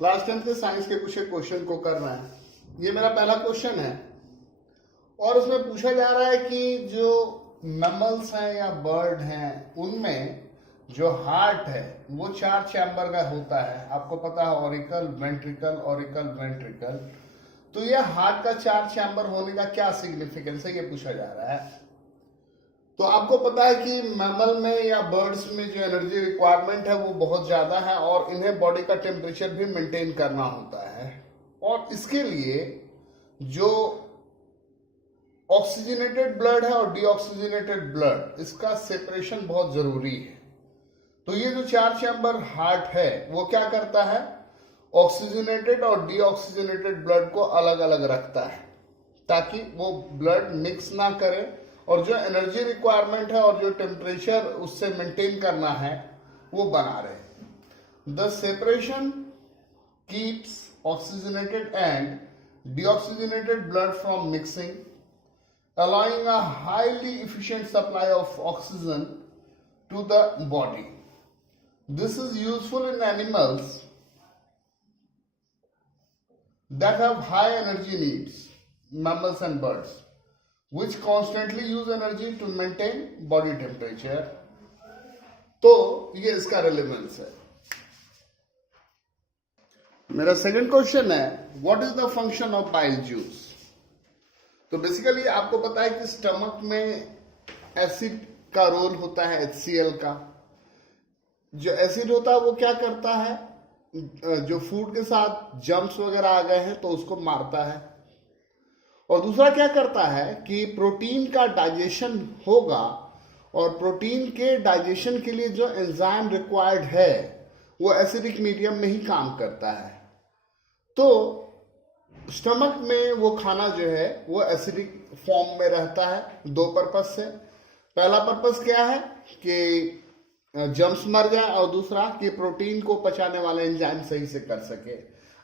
Class 10 के science के कुछ एक क्वेश्चन को करना है। ये मेरा पहला क्वेश्चन है और उसमें पूछा जा रहा है कि जो मैमल्स हैं या बर्ड हैं उनमें जो हार्ट है वो 4 चैम्बर का होता है। आपको पता है ऑरिकल, वेंट्रिकल, ऑरिकल, वेंट्रिकल। तो ये हार्ट का 4 चैम्बर होने का क्या सिग्निफिकेंस है, ये पूछा जा रहा है। तो आपको पता है कि मैमल में या बर्ड्स में जो एनर्जी रिक्वायरमेंट है वो बहुत ज्यादा है और इन्हें बॉडी का टेम्परेचर भी मेंटेन करना होता है और इसके लिए जो ऑक्सीजनेटेड ब्लड है और डीऑक्सीजनेटेड ब्लड, इसका सेपरेशन बहुत जरूरी है। तो ये जो 4 चैम्बर हार्ट है वो क्या करता है, ऑक्सीजनेटेड और डीऑक्सीजनेटेड ब्लड को अलग अलग रखता है ताकि वो ब्लड मिक्स ना करे और जो एनर्जी रिक्वायरमेंट है और जो टेम्परेचर उससे मेंटेन करना है वो बना रहे। The separation keeps oxygenated and deoxygenated blood from mixing, allowing a highly efficient supply of oxygen to the body. This is useful in animals that have high energy needs, mammals and birds, which constantly use energy to maintain body temperature. तो ये इसका relevance है। मेरा second question है, what is the function of bile juice. तो basically आपको पता है कि स्टमक में एसिड का रोल होता है, HCl का। जो एसिड होता है वो क्या करता है, जो फूड के साथ जम्स वगैरह आ गए हैं तो उसको मारता है। और दूसरा क्या करता है कि प्रोटीन का डाइजेशन होगा और प्रोटीन के डाइजेशन के लिए जो एंजाइम रिक्वायर्ड है वो एसिडिक मीडियम में ही काम करता है। तो स्टमक में वो खाना जो है वो एसिडिक फॉर्म में रहता है 2 पर्पस से। पहला पर्पस क्या है कि जम्स मर जाए और दूसरा कि प्रोटीन को पचाने वाले एंजाइम सही से कर सके।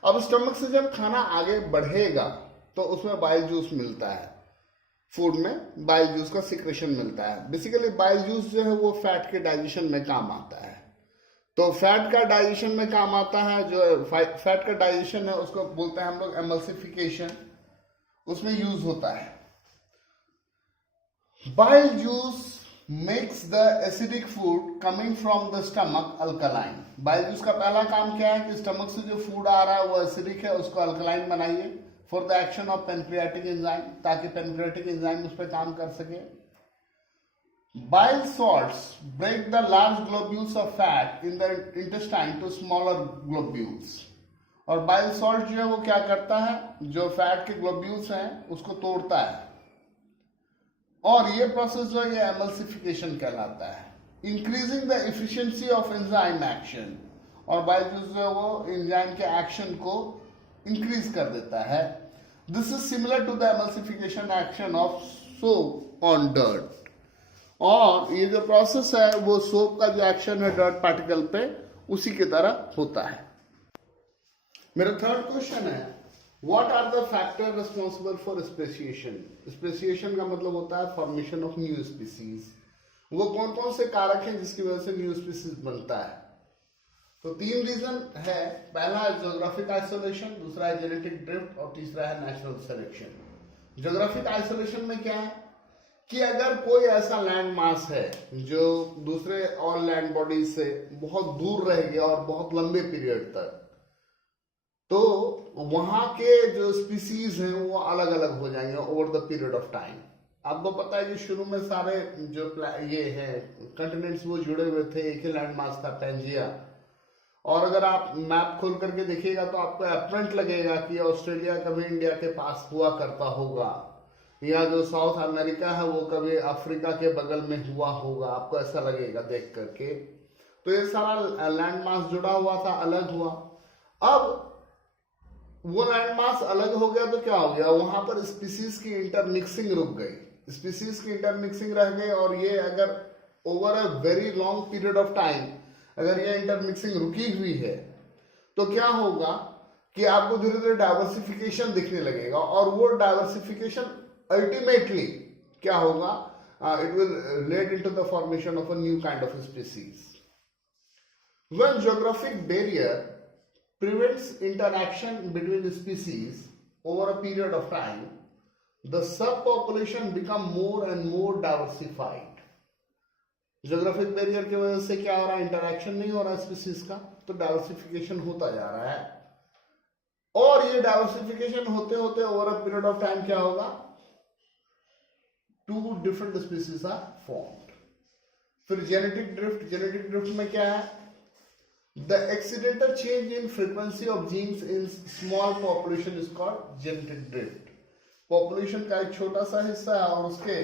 अब स्टमक से जब खाना आगे बढ़ेगा तो उसमें बाइल जूस मिलता है, फूड में बाइल जूस का सिक्रेशन मिलता है। बेसिकली बाइल जूस जो है वो फैट के डाइजेशन में काम आता है। तो फैट का डाइजेशन में काम आता है। जो फैट का डाइजेशन है उसको बोलते हैं हम लोग एमल्सिफिकेशन, उसमें यूज होता है। Bile juice makes the acidic food coming from the stomach alkaline. Bile juice का पहला काम क्या है कि स्टमक से जो फूड आ रहा है वो एसिडिक है, उसको अल्कलाइन बनाइए for the action of pancreatic enzyme, ताकि पेनक्रियाटिक एंजाइम उस पर काम कर सके। Bile salts break the large globules of fat in the intestine to smaller globules. और बाइल सॉल्ट जो है वो क्या करता है, जो फैट के ग्लोब्यूल्स हैं उसको तोड़ता है और ये प्रोसेस जो है ये एमल्सिफिकेशन कहलाता है, increasing the efficiency of enzyme action. और बाइल जूस जो है वो एंजाइम के एक्शन को इंक्रीज कर देता है। This is similar to the emulsification action of soap on dirt. और ये जो प्रोसेस है वो सोप का जो एक्शन है डर्ट पार्टिकल पे उसी की तरह होता है। मेरा थर्ड क्वेश्चन है, what are the factor responsible for speciation. Speciation का मतलब होता है फॉर्मेशन ऑफ न्यू स्पीसीज। वो कौन कौन से कारक हैं जिसकी वजह से न्यू स्पीसीज बनता है। तो 3 रीजन है। पहला है ज्योग्राफिक आइसोलेशन, दूसरा है जेनेटिक ड्रिफ्ट और तीसरा है नेचुरल सिलेक्शन। ज्योग्राफिक आइसोलेशन में क्या है कि अगर कोई ऐसा लैंड मास है जो दूसरे और लैंड बॉडीज से बहुत दूर रह गया और बहुत लंबे पीरियड तक, तो वहां के जो स्पीसीज हैं वो अलग अलग हो जाएंगे over the period of time. आपको पता है कि शुरू में सारे जो ये हैं कंटिनेंट्स वो जुड़े हुए थे, एक ही लैंड मास था पेंजिया। और अगर आप मैप खोल करके देखिएगा तो आपको अपरेंट लगेगा कि ऑस्ट्रेलिया कभी इंडिया के पास हुआ करता होगा, या जो साउथ अमेरिका है वो कभी अफ्रीका के बगल में हुआ होगा, आपको ऐसा लगेगा देख करके। तो ये सारा लैंड मास जुड़ा हुआ था, अलग हुआ। अब वो लैंड मास अलग हो गया तो क्या हो गया, वहां पर स्पीसीज की इंटरमिक्सिंग रुक गई, स्पीसीज की इंटरमिक्सिंग रह गई। और ये अगर over a very long period of time अगर ये इंटरमिक्सिंग रुकी हुई है तो क्या होगा कि आपको धीरे धीरे डाइवर्सिफिकेशन दिखने लगेगा। और वो डाइवर्सिफिकेशन अल्टीमेटली क्या होगा, it will lead into the formation of a new kind of a species. When geographic barrier prevents interaction between species over a period of time, the subpopulation become more and more diversified. Geographic barrier की वजह से क्या हो रहा है, interaction नहीं हो रहा स्पीसीज का, तो डाइवर्सिफिकेशन होता जा रहा है। और ये डाइवर्सिफिकेशन होते होते over a period of time क्या होगा, 2 डिफरेंट स्पीसीज आर फॉर्म्ड। फिर जेनेटिक ड्रिफ्ट में क्या है, the accidental change in frequency of genes in small population is called genetic drift. Population का एक छोटा सा हिस्सा है और उसके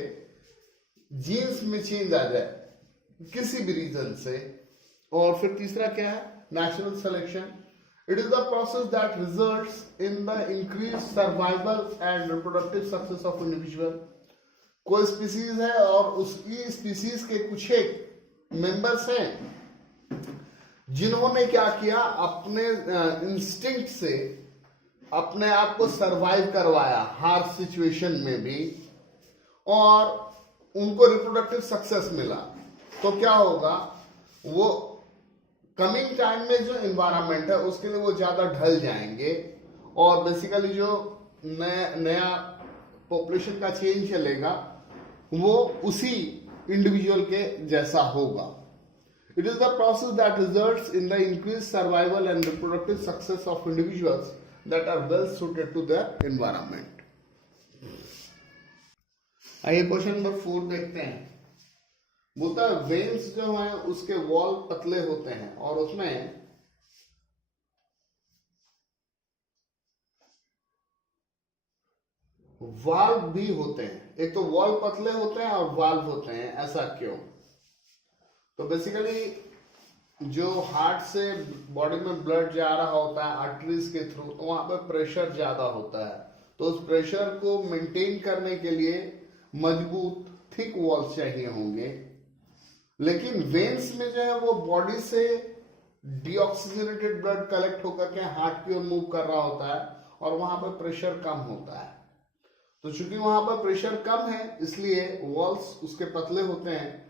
जीन्स में चेंज आ जाए किसी भी रीजन से। और फिर तीसरा क्या है, natural selection. It is the process that results in the increase survival and reproductive success of individual. कोई स्पीसीज है और उसकी स्पीसीज के कुछ एक मेंबर्स हैं जिन्होंने क्या किया, अपने इंस्टिंक्ट से अपने आप को सरवाइव करवाया हार्ड सिचुएशन में भी, और उनको रिप्रोडक्टिव सक्सेस मिला। तो क्या होगा, वो कमिंग टाइम में जो इन्वायरमेंट है उसके लिए वो ज्यादा ढल जाएंगे, और बेसिकली जो नया पॉपुलेशन का चेंज चलेगा वो उसी इंडिविजुअल के जैसा होगा। It is the process that results in the increase survival and reproductive success of individuals that are well suited to the environment. आइए क्वेश्चन नंबर 4 देखते हैं। बोलता है वेन्स जो है उसके वॉल पतले होते हैं और उसमें वाल्व भी होते हैं। एक तो वॉल पतले होते हैं और वाल्व होते हैं, ऐसा क्यों? तो बेसिकली जो हार्ट से बॉडी में ब्लड जा रहा होता है आर्टरीज के थ्रू, तो वहां पर प्रेशर ज्यादा होता है, तो उस प्रेशर को मेंटेन करने के लिए मजबूत थिक वॉल्स चाहिए होंगे। लेकिन वेन्स में जो है वो बॉडी से डीऑक्सीजनेटेड ब्लड कलेक्ट होकर के हार्ट की ओर मूव कर रहा होता है और वहां पर प्रेशर कम होता है। तो चूंकि वहां पर प्रेशर कम है इसलिए वॉल्स उसके पतले होते हैं।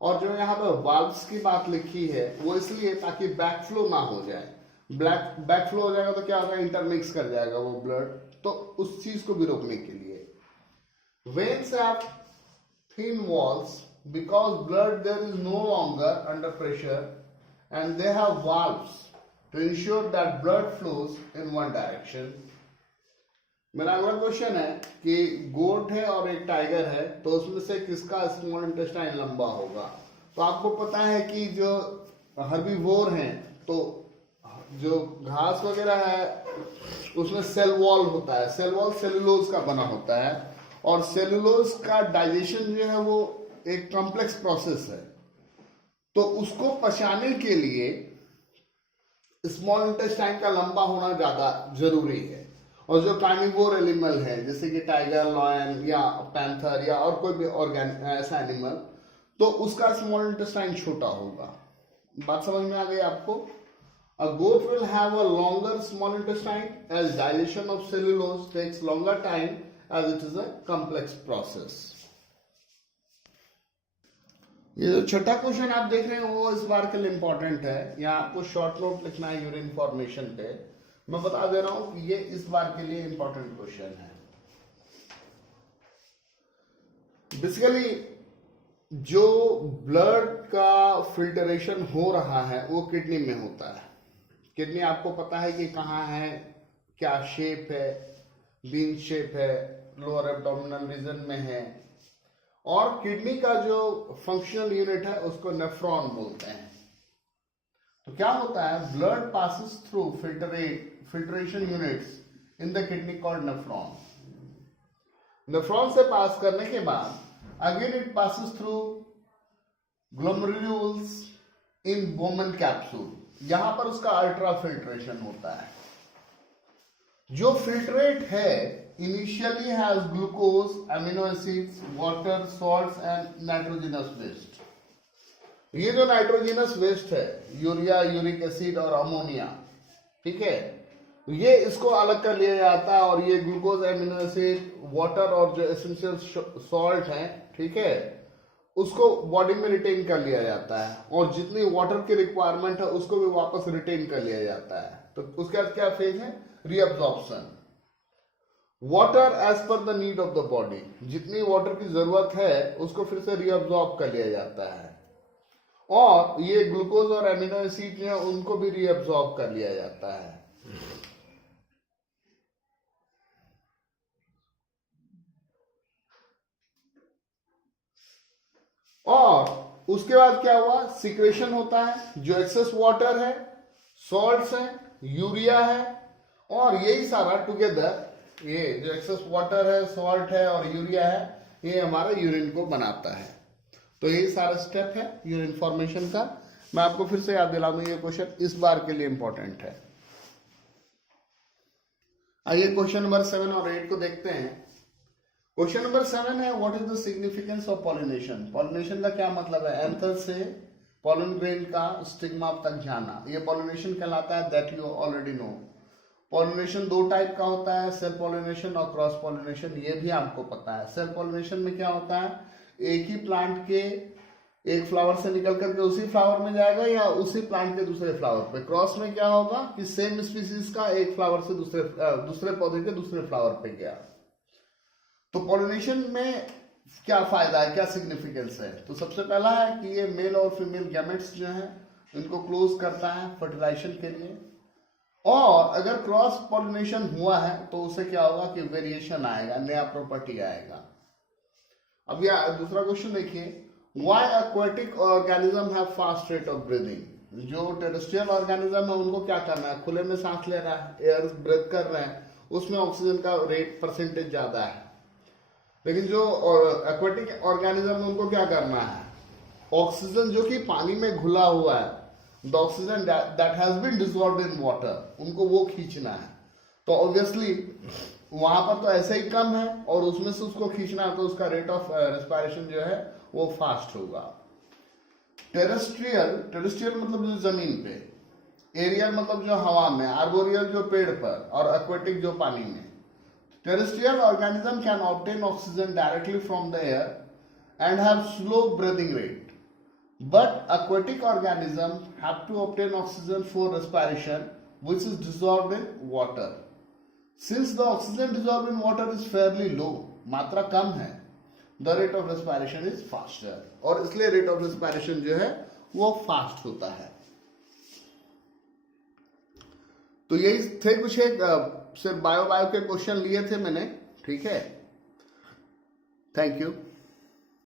और जो यहाँ पर वाल्व्स की बात लिखी है वो इसलिए ताकि बैकफ्लो ना हो जाए। बैकफ्लो हो जाएगा तो क्या होगा, इंटरमिक्स कर जाएगा वो ब्लड, तो उस चीज को भी रोकने के लिए veins have thin walls because blood there is no longer under pressure and they have valves to ensure that blood flows in one direction। मेरा अगला क्वेश्चन है कि गोट है और एक टाइगर है, तो उसमें से किसका स्मॉल इंटेस्टाइन लंबा होगा? तो आपको पता है कि जो हर्बीवोर हैं तो जो घास वगैरह है उसमें सेल वॉल होता है। सेल वॉल सेलुलोज का बना होता है और सेलुलोज का डाइजेशन जो है वो एक कॉम्प्लेक्स प्रोसेस है, तो उसको पचाने के लिए स्मॉल इंटेस्टाइन का लंबा होना ज्यादा जरूरी है। और जो कार्निवोर एनिमल है जैसे कि टाइगर, लॉयन या पैंथर या और कोई भी ऐसा एनिमल, तो उसका स्मॉल इंटेस्टाइन छोटा होगा। बात समझ में आ गई आपको? A goat will have a longer small intestine as digestion of cellulose takes longer time as it is a complex process। ये जो छठा क्वेश्चन आप देख रहे हैं वो इस बार के लिए इंपॉर्टेंट है। यहाँ आपको शॉर्ट नोट लिखना है यूरिन फॉर्मेशन पे। मैं बता दे रहा हूं कि ये इस बार के लिए इंपॉर्टेंट क्वेश्चन है। बेसिकली जो ब्लड का फिल्टरेशन हो रहा है वो किडनी में होता है। किडनी आपको पता है कि कहाँ है, क्या शेप है, बीन शेप है, लोअर एब्डोमिनल रीजन में है। और किडनी का जो फंक्शनल यूनिट है उसको नेफ्रॉन बोलते हैं। तो क्या होता है, blood passes through filtration units in the kidney called nephron. Nephron से पास करने के बाद again it passes through glomerulus in Bowman capsule. यहां पर उसका अल्ट्रा फिल्ट्रेशन होता है। जो फिल्ट्रेट है initially has glucose, amino acids, water, salts and nitrogenous waste। ये जो नाइट्रोजिनस वेस्ट है, यूरिया, यूरिक एसिड और अमोनिया, ठीक है, ये इसको अलग कर लिया जाता है और ये ग्लूकोज, एमिनो एसिड, वाटर और जो एसेंशियल सॉल्ट है, ठीक है, उसको बॉडी में रिटेन कर लिया जाता है और जितनी वाटर की रिक्वायरमेंट है उसको भी वापस रिटेन कर लिया जाता है। तो उसके बाद क्या फेज है, reabsorption. Water as per the need of the body, जितनी वाटर की जरूरत है उसको फिर से रीअब्जॉर्ब कर लिया जाता है, और ये ग्लूकोज और एमिनो एसिड जो है उनको भी रीअब्जॉर्ब कर लिया जाता है। और उसके बाद क्या हुआ, सिक्रेशन होता है, जो एक्सेस वाटर है, सॉल्ट्स है, यूरिया है, और यही सारा टुगेदर, ये जो एक्सेस वाटर है, सॉल्ट है और यूरिया है, ये हमारा यूरिन को बनाता है। तो यही सारा स्टेप है यूरिन फॉर्मेशन का। मैं आपको फिर से याद दिला दूं, ये क्वेश्चन इस बार के लिए इंपॉर्टेंट है। आइए क्वेश्चन नंबर 7 और 8 को देखते हैं। क्वेश्चन नंबर 7 है, what is the significance of pollination. Pollination का क्या मतलब है, एंथर से पॉलन ग्रेन का स्टिग्मा तक जाना, ये पॉलिनेशन कहलाता है, that you already know. Pollination दो टाइप का होता है, सेल्फ पॉलिनेशन और क्रॉस पॉलिनेशन, ये भी आपको पता है। सेल्फ पॉलिनेशन में क्या होता है, एक ही प्लांट के एक फ्लावर से निकल करके उसी फ्लावर में जाएगा या उसी प्लांट के दूसरे फ्लावर पे। क्रॉस में क्या होगा कि सेम स्पीसीज का एक फ्लावर से दूसरे पौधे के दूसरे फ्लावर पे गया। तो पॉलिनेशन में क्या फायदा है, क्या सिग्निफिकेंस है, तो सबसे पहला है कि ये मेल और फीमेल गैमेट्स जो है इनको क्लोज करता है फर्टिलाइजेशन के लिए। और अगर क्रॉस पॉलिनेशन हुआ है तो उससे क्या होगा कि वेरिएशन आएगा, नया प्रॉपर्टी आएगा। अब यह दूसरा क्वेश्चन देखिए, why aquatic organism have fast rate of breathing. जो टेरेस्ट्रियल ऑर्गेनिज्म है उनको क्या करना है, खुले में सांस ले रहा है, एयर ब्रीथ कर रहे हैं, उसमें ऑक्सीजन का रेट परसेंटेज ज्यादा है। लेकिन जो एक्वाटिक ऑर्गेनिज्म है उनको क्या करना है, ऑक्सीजन जो कि पानी में घुला हुआ है, the oxygen that has been dissolved in water, उनको वो खींचना है। तो ऑब्वियसली वहां पर तो ऐसे ही कम है और उसमें से उसको खींचना है, तो उसका रेट ऑफ रेस्पिरेशन जो है वो फास्ट होगा। टेरेस्ट्रियल मतलब जो जमीन पे, एरियल मतलब जो हवा में, आर्बोरियल जो पेड़ पर, और एक्वेटिक जो पानी में। Terrestrial organism can obtain oxygen directly from the air and have slow breathing rate, but aquatic organisms have to obtain oxygen for respiration, which is dissolved in water. Since the oxygen dissolved in water is fairly low, मात्रा कम है, the rate of respiration is faster, और इसलिए rate of respiration जो है वो fast होता है। तो यही थे कुछ एक सिर्फ बायो के क्वेश्चन लिए थे मैंने, ठीक है। Thank you.